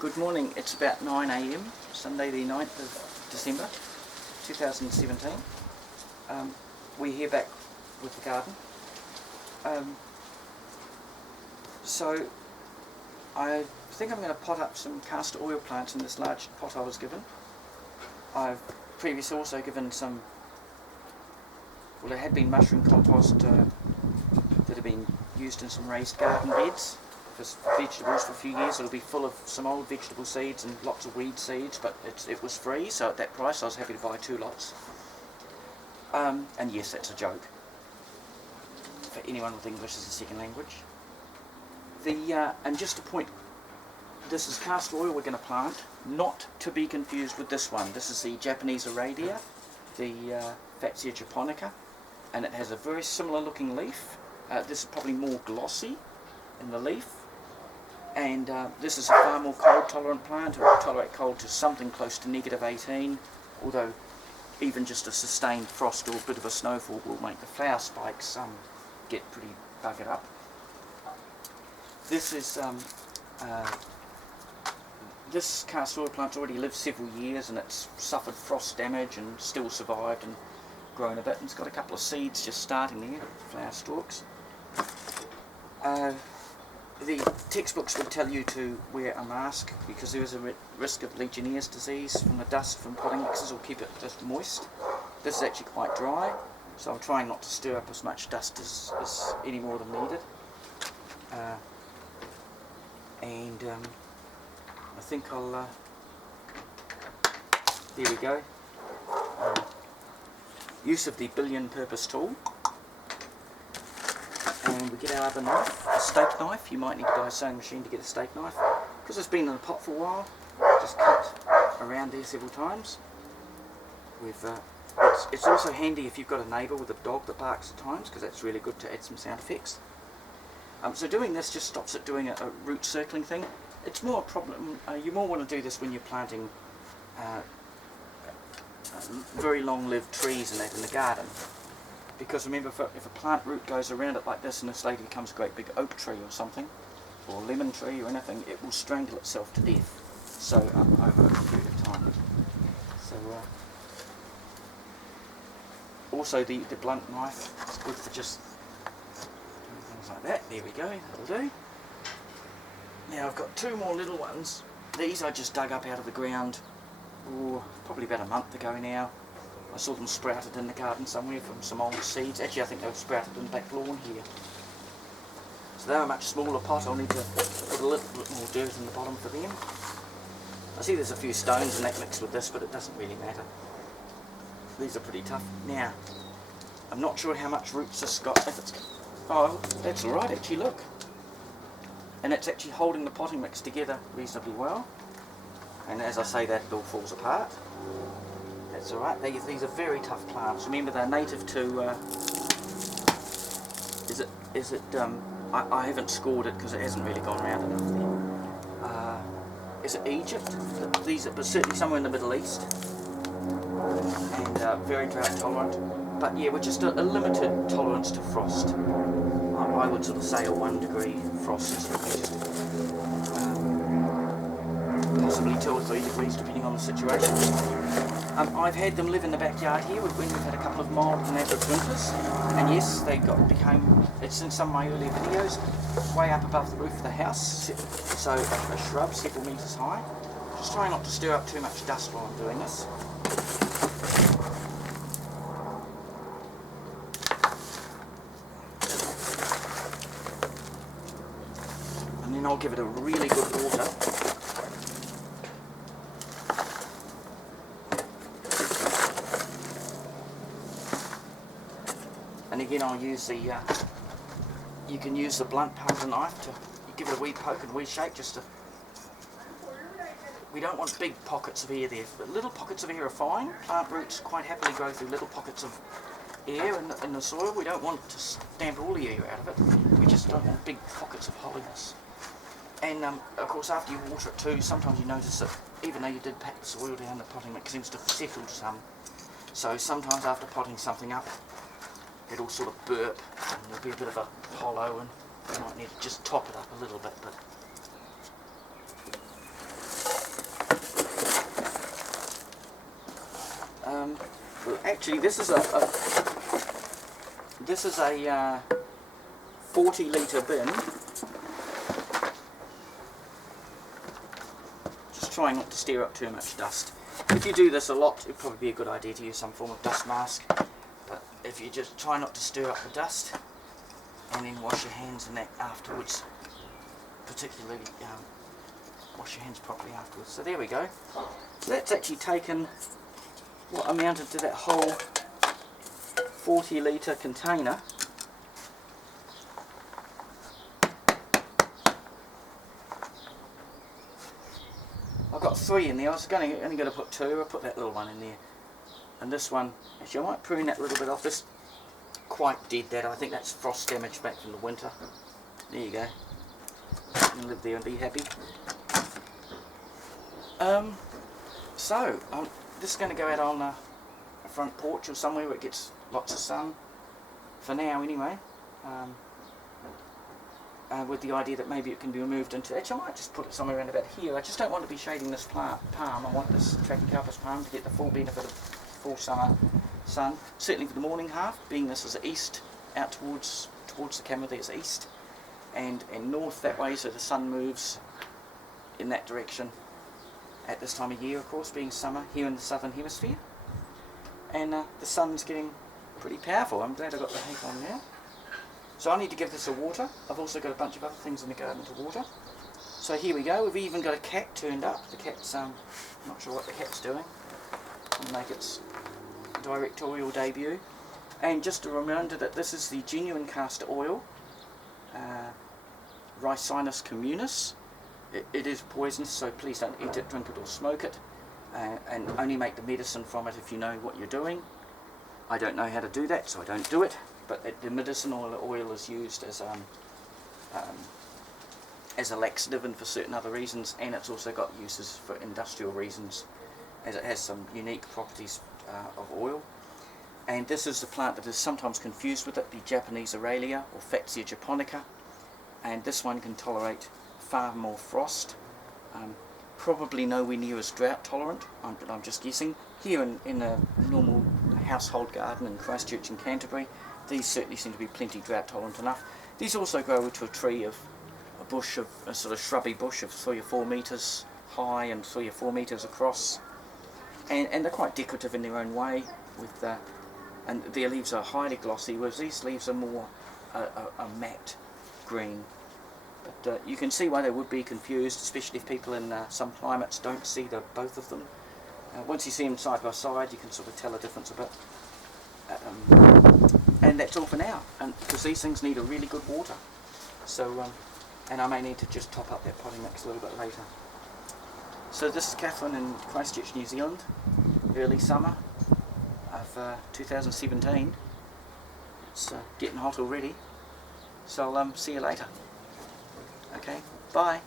Good morning, it's about 9 AM, Sunday the 9th of December 2017. We're here back with the garden. So I think I'm going to pot up some castor oil plants in this large pot I was given. I've previously also given some, well, there had been mushroom compost that had been used in some raised garden beds for vegetables for a few years. It'll be full of some old vegetable seeds and lots of weed seeds, but it was free, so at that price I was happy to buy 2 lots. And yes, that's a joke for anyone with English as a second language. And just a point, this is castor oil we're going to plant, not to be confused with this one. This is the Japanese Aralia, the Fatsia japonica, and it has a very similar looking leaf. This is probably more glossy in the leaf, and this is a far more cold tolerant plant. It will tolerate cold to something close to -18, although even just a sustained frost or a bit of a snowfall will make the flower spikes get pretty buggered up. This is this castor oil plant's already lived several years, and it's suffered frost damage and still survived and grown a bit, and it's got a couple of seeds just starting there, flower stalks. The textbooks would tell you to wear a mask because there is a risk of Legionnaires disease from the dust from potting mixes, or keep it just moist. This is actually quite dry, so I'm trying not to stir up as much dust as any more than needed. I think I'll, there we go. Use of the billion purpose tool. And we get our other knife, a steak knife. You might need to buy a sewing machine to get a steak knife. Because it's been in the pot for a while, just cut around there several times. It's also handy if you've got a neighbour with a dog that barks at times, because that's really good to add some sound effects. So doing this just stops it doing a root circling thing. It's more a problem, you more want to do this when you're planting very long-lived trees and that in the garden. Because remember, if a plant root goes around it like this and this later becomes a great big oak tree or something, or lemon tree or anything, it will strangle itself to death. So over a period of time. So also the blunt knife is good for just doing things like that. There we go, that'll do. Now I've got 2 more little ones. These I just dug up out of the ground, probably about a month ago now. I saw them sprouted in the garden somewhere from some old seeds. Actually, I think they were sprouted in the back lawn here. So they're a much smaller pot. I'll need to put a little bit more dirt in the bottom for them. I see there's a few stones in that mixed with this, but it doesn't really matter. These are pretty tough. Now, I'm not sure how much roots this got. Oh, that's alright actually, look. And it's actually holding the potting mix together reasonably well. And as I say that, it all falls apart. That's alright. These are very tough plants. Remember, they're native to, I haven't scored it because it hasn't really gone round enough there. Is it Egypt? These are certainly somewhere in the Middle East. And very drought tolerant. But yeah, we're just a limited tolerance to frost. I would sort of say a 1 degree frost is just possibly 2 or 3 degrees depending on the situation. I've had them live in the backyard here when we've had a couple of mild and average winters, and yes, it's in some of my earlier videos, way up above the roof of the house, so a shrub several metres high. Just try not to stir up too much dust while I'm doing this. And then I'll give it a really good water. And again, I'll use the, you can use the blunt part of the knife to give it a wee poke and wee shake, just to, we don't want big pockets of air there, but little pockets of air are fine. Plant roots quite happily grow through little pockets of air in the soil. We don't want to stamp all the air out of it, we just don't want big pockets of hollowness. And of course, after you water it too, sometimes you notice that even though you did pat the soil down, the potting mix seems to have settled some. So sometimes after potting something up, it'll sort of burp and there'll be a bit of a hollow, and you might need to just top it up a little bit. But actually this is a 40-litre bin. Just try not to stir up too much dust. If you do this a lot, it'd probably be a good idea to use some form of dust mask. But if you just try not to stir up the dust, and then wash your hands and that afterwards, particularly wash your hands properly afterwards. So there we go. So that's actually taken what amounted to that whole 40-litre container. I've got 3 in there. I was only going to put 2. I put that little one in there, and this one. Actually, I might prune that a little bit off. This quite dead. That I think that's frost damage back from the winter. There you go. You can live there and be happy. So this is going to go out on a front porch or somewhere where it gets lots of sun. For now, anyway. With the idea that maybe it can be removed into... Actually, I might just put it somewhere around about here. I just don't want to be shading this palm. I want this Trachycarpus palm to get the full benefit of full summer sun. Certainly for the morning half, being this is east, out towards the camera there's east, and north that way, so the sun moves in that direction at this time of year, of course, being summer here in the southern hemisphere. And the sun's getting pretty powerful. I'm glad I got the heat on now. So I need to give this a water. I've also got a bunch of other things in the garden to water. So here we go. We've even got a cat turned up. The cat's, I'm not sure what the cat's doing. I'll make its directorial debut. And just a reminder that this is the genuine castor oil, Ricinus communis. It is poisonous, so please don't eat it, drink it or smoke it. And only make the medicine from it if you know what you're doing. I don't know how to do that, so I don't do it. But the medicinal oil is used as a laxative and for certain other reasons, and it's also got uses for industrial reasons, as it has some unique properties of oil. And this is the plant that is sometimes confused with it, the Japanese Aralia or Fatsia japonica, and this one can tolerate far more frost, probably nowhere near as drought tolerant, but I'm just guessing. Here in a normal household garden in Christchurch in Canterbury, these certainly seem to be plenty drought tolerant enough. These also grow into a tree of a sort of shrubby bush of 3 or 4 metres high and 3 or 4 metres across, and they're quite decorative in their own way. And their leaves are highly glossy, whereas these leaves are more a matte green. But you can see why they would be confused, especially if people in some climates don't see both of them. Once you see them side by side, you can sort of tell a difference a bit. And that's all for now, because these things need a really good water. So, and I may need to just top up that potting mix a little bit later. So this is Catherine in Christchurch, New Zealand, early summer of 2017. It's getting hot already. So I'll see you later. Okay, bye.